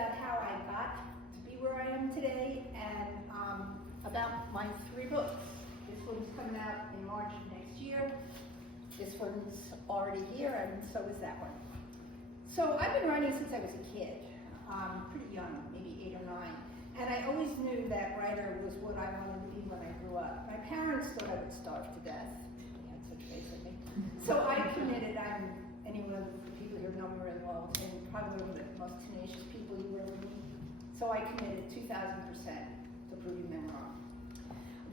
about how I got to be where I am today and about my 3 books. This one's coming out in March of next year. This one's already here, and so is that one. So I've been writing since I was a kid, pretty young, maybe 8 or 9. And I always knew that writer was what I wanted to be when I grew up. My parents thought I would starve to death. They had such faith in me. So I committed. Anyone of the people here know me really well, and probably one of the most tenacious people you ever meet. So I committed 2,000% to proving them wrong.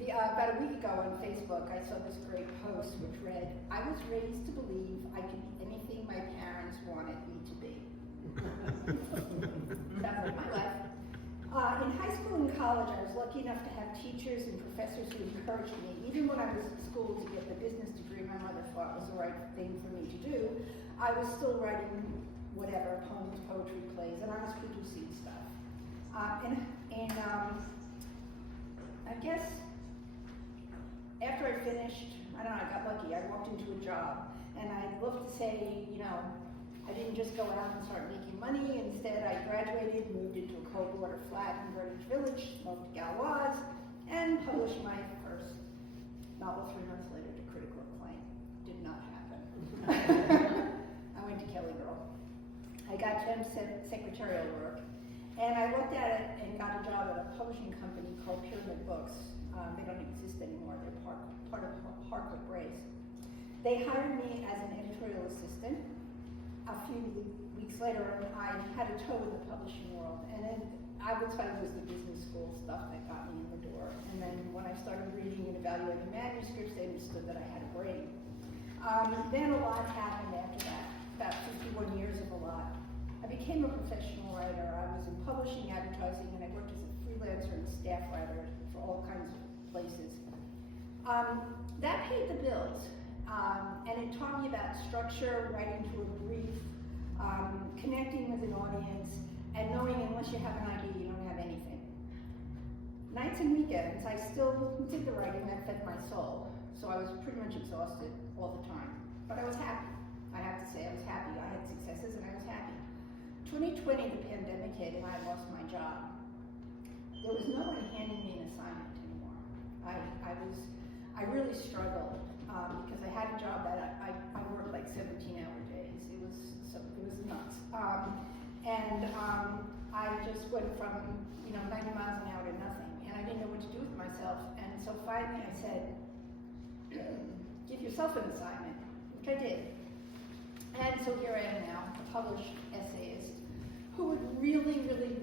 About a week ago on Facebook, I saw this great post which read, "I was raised to believe I could be anything my parents wanted me to be." Sounds like my life. In high school and college, I was lucky enough to have teachers and professors who encouraged me, even when I was at school to get the business degree my mother thought was the right thing for me to do. I was still writing whatever, poems, poetry, plays, and I was producing stuff. I guess after I finished, I don't know, I got lucky. I walked into a job, and I'd love to say, I didn't just go out and start making money. Instead, I graduated, moved into a cold water flat in Greenwich Village, smoked Gauloise, and published my first novel 3 months later to critical acclaim. Did not happen. I went to Kelly Girl. I got temp secretarial work, and I looked at it and got a job at a publishing company called Pyramid Books. They don't exist anymore. They're part of Harcourt Brace. They hired me as an editorial assistant. A few weeks later, I had a toe in the publishing world, and then I would say it was the business school stuff that got me in the door. And then when I started reading and evaluating manuscripts, they understood that I had a brain. Then a lot happened after that, about 51 years of a lot. I became a professional writer. I was in publishing, advertising, and I worked as a freelancer and staff writer for all kinds of places. That paid the bills. And it taught me about structure, writing to a brief, connecting with an audience, and knowing unless you have an idea, you don't have anything. Nights and weekends, I still did the writing that fed my soul, so I was pretty much exhausted all the time. But I was happy. I have to say, I was happy. I had successes, and I was happy. 2020, the pandemic hit, and I lost my job. There was no one handing me an assignment anymore. I really struggled. Because I had a job that I worked like 17-hour days. It was nuts. I just went from 90 miles an hour to nothing, and I didn't know what to do with myself. And so finally I said, give yourself an assignment, which I did. And so here I am now, a published essayist who would really, really